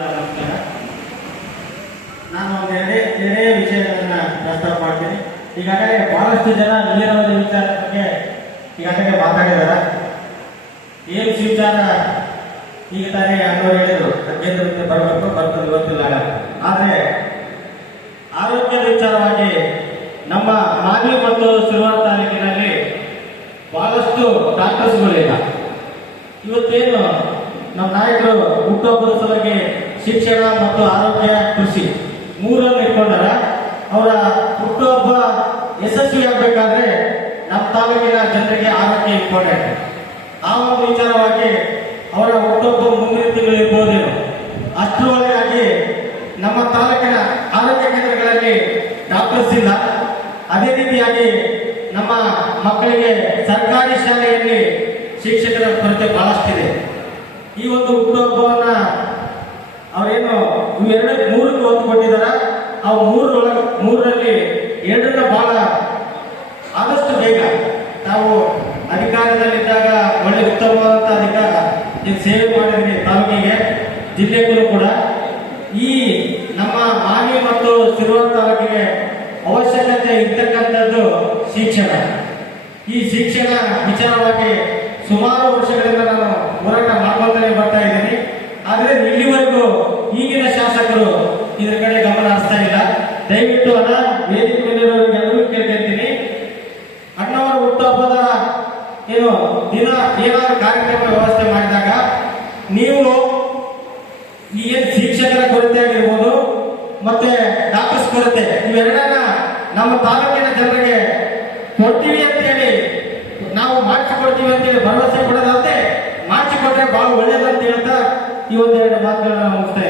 ನಮಸ್ಕಾರ. ನಾನು ಎರಡೇ ವಿಷಯಗಳನ್ನ ಪ್ರಸ್ತಾಪ ಮಾಡ್ತೀನಿ. ಈಗಾಗಲೇ ಬಹಳಷ್ಟು ಜನ ನೀರಾವರಿ ವಿಚಾರದ ಬಗ್ಗೆ ಈಗಾಗಲೇ ಮಾತಾಡಿದಾರ. ಏನು ವಿಚಾರ ಈಗ ತಾನೇ ಅನ್ನೋರು ಹೇಳಿದ್ರು, ಕೇಂದ್ರದಿಂದ ಬರಬೇಕು ಬರ್ತದೆ ಗೊತ್ತಿಲ್ಲ. ಆದರೆ ಆರೋಗ್ಯದ ವಿಚಾರವಾಗಿ ನಮ್ಮ ಮಾನ್ವಿ ಮತ್ತು ಸಿರುವಾರ ತಾಲೂಕಿನಲ್ಲಿ ಬಹಳಷ್ಟು ಡಾಕ್ಟರ್ಸ್ಗಳಿಲ್ಲ. ಇವತ್ತೇನು ನಮ್ಮ ನಾಯಕರು ಹುಟ್ಟುಹಬ್ಬದ ಸಲುವಾಗಿ ಶಿಕ್ಷಣ ಮತ್ತು ಆರೋಗ್ಯ ಕೃಷಿ ಮೂರನ್ನು ಇಟ್ಕೊಂಡಾರ. ಅವರ ಹುಟ್ಟುಹಬ್ಬ ಯಶಸ್ವಿ ಆಗಬೇಕಾದ್ರೆ ನಮ್ಮ ತಾಲೂಕಿನ ಜನರಿಗೆ ಆರೋಗ್ಯ ಇಂಪಾರ್ಟೆಂಟ್. ಆ ಒಂದು ವಿಚಾರವಾಗಿ ಅವರ ಹುಟ್ಟುಹಬ್ಬ ಮುಂದಿನ ತಿಂಗಳು ಇರ್ಬೋದೇನು, ಅಷ್ಟರೊಳಗಾಗಿ ನಮ್ಮ ತಾಲೂಕಿನ ಆರೋಗ್ಯ ಕೇಂದ್ರಗಳಲ್ಲಿ ಡಾಕ್ಟರ್ಸ್ ಇಲ್ಲ. ಅದೇ ರೀತಿಯಾಗಿ ನಮ್ಮ ಮಕ್ಕಳಿಗೆ ಸರ್ಕಾರಿ ಶಾಲೆಯಲ್ಲಿ ಶಿಕ್ಷಕರ ಕೊರತೆ ಬಹಳಷ್ಟಿದೆ. ಈ ಒಂದು ಹುಟ್ಟುಹಬ್ಬವನ್ನ ಅವರೇನು ಮೂರಕ್ಕೆ ಒತ್ತು ಕೊಟ್ಟಿದಾರ. ಆ ಮೂರರಲ್ಲಿ ಎರಡನ್ನ ಬಹಳ ಆದಷ್ಟು ಬೇಗ ತಾವು ಅಧಿಕಾರದಲ್ಲಿದ್ದಾಗ ಒಳ್ಳೆ ಉತ್ತಮವಾದಂತಹ ಸೇವೆ ಮಾಡಿದ್ರಿ ತಾಲೂಕಿಗೆ, ಜಿಲ್ಲೆಗೂ ಕೂಡ. ಈ ನಮ್ಮ ಮಾನ್ವಿ ಮತ್ತು ಸಿರುವಾರ ತಾಲೂಕಿಗೆ ಅವಶ್ಯಕತೆ ಇರ್ತಕ್ಕಂಥದ್ದು ಶಿಕ್ಷಣ. ಈ ಶಿಕ್ಷಣ ವಿಚಾರವಾಗಿ ಸುಮಾರು ವರ್ಷಗಳಿಂದ ನಾನು ಹೋರಾಟ ಮಾಡ್ಕೊಳ್ತಾನೆ ಬರ್ತಾ ಇದ್ದೀನಿ. ಆದರೆ ಇಲ್ಲಿವರೆಗೂ ಈಗಿನ ಶಾಸಕರು ಇದರ ಕಡೆ ಗಮನ ಹರಿಸ್ತಾ ಇಲ್ಲ. ದಯವಿಟ್ಟು ಅಣ್ಣ ವೇದಿಕೆ ಮೇಲಿರೋರಿಗೆ ಎಲ್ಲರೂ ಕೇಳ್ತೀನಿ, ಅಣ್ಣವರ ಹುಟ್ಟುಹಬ್ಬದ ದಿನ ಏನಾದರೂ ಕಾರ್ಯಕ್ರಮ ವ್ಯವಸ್ಥೆ ಮಾಡಿದಾಗ ನೀವು ಈ ಏನು ಶಿಕ್ಷಕರ ಕೊರತೆ ಆಗಿರ್ಬೋದು ಮತ್ತೆ ಡಾಕ್ಟರ್ಸ್ ಕೊರತೆ ಇವೆರಡನ್ನ ನಮ್ಮ ತಾಲೂಕಿನ ಜನರಿಗೆ ಕೊಡ್ತೀವಿ ಅಂತೇಳಿ ನಾವು ಮಾಡಿಸಿಕೊಡ್ತೀವಿ ಅಂತೇಳಿ ಭರವಸೆ ಕೊಡೋದಂತೆ ಮಾಡಿಸಿಕೊಟ್ರೆ ಬಹಳ ಒಳ್ಳೇದಂತ ಹೇಳ್ತಾ ಈ ಒಂದೆರಡು ಮಾತುಗಳನ್ನ ಮುಗಿಸ್ತಾ